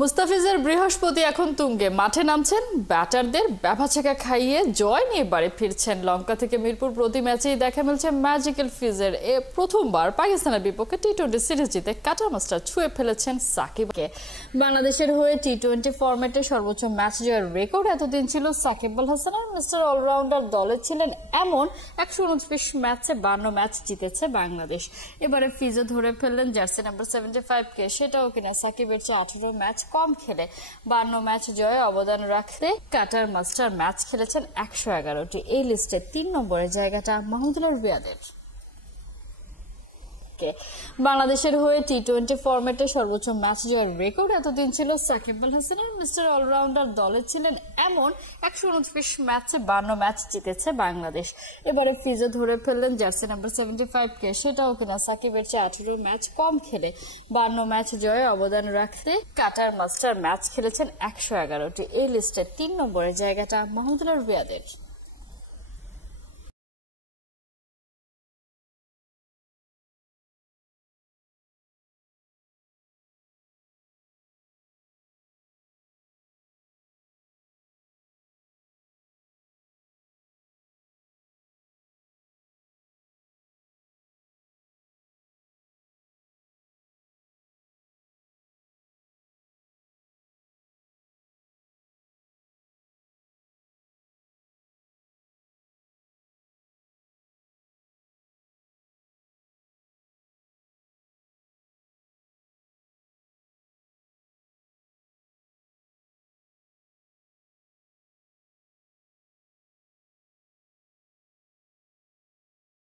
মুস্তাফিজের বৃহস্পতি এখন তুঙ্গে, মাঠে নামছেন ব্যাটারদের ব্যাভাছেকা খাইয়ে জয় নিয়ে বাড়ি ফিরছেন। লঙ্কা থেকে মিরপুর প্রতি ম্যাচেই দেখা মিলছে ম্যাজিক্যাল ফিজের। প্রথমবার পাকিস্তানের বিপক্ষে টি-20 সিরিজ জিতে কাটা মাস্টার ছুঁয়ে ফেলেছেন সাকিবকে। বাংলাদেশের হয়ে টি-20 ফরম্যাটে সর্বোচ্চ ম্যাচ জয়ের রেকর্ড এতদিন ছিল সাকিব আল হাসানের। মিস্টার অলরাউন্ডার দলে ছিলেন এমন 129 ম্যাচে 52 ম্যাচ জিতেছে বাংলাদেশ। এবারে ফিজে ধরে ফেললেন জার্সি নাম্বার 75-কে, সেটাও কিনা সাকিবের চেয়ে 18 ম্যাচ কম খেলে 52 ম্যাচ জয়ে অবদান রাখতে কাটার মাস্টার ম্যাচ খেলেছেন 111টি। এই লিস্টে 3 নম্বরের জায়গাটা মাহমুদুল্লাহ রিয়াদের। বাংলাদেশের হয়ে টি-20 ফরম্যাটে সর্বোচ্চ ম্যাচ জয়ের রেকর্ড এতদিন ছিল সাকিব আল হাসানের। মিস্টার অলরাউন্ডার দলে ছিলেন এমন 129 ম্যাচে 52 ম্যাচ জিতেছে বাংলাদেশ। এবারে ফিজে ধরে ফেললেন জার্সি নাম্বার 75-কে, সেটাও কিনা সাকিবের চেয়ে 18 ম্যাচ কম খেলে 52 ম্যাচ জয়ে অবদান রাখতে কাটার মাস্টার ম্যাচ খেলেছেন 111টি। এই লিস্টে 3 নম্বরের জায়গাটা মাহমুদুল্লাহ রিয়াদের।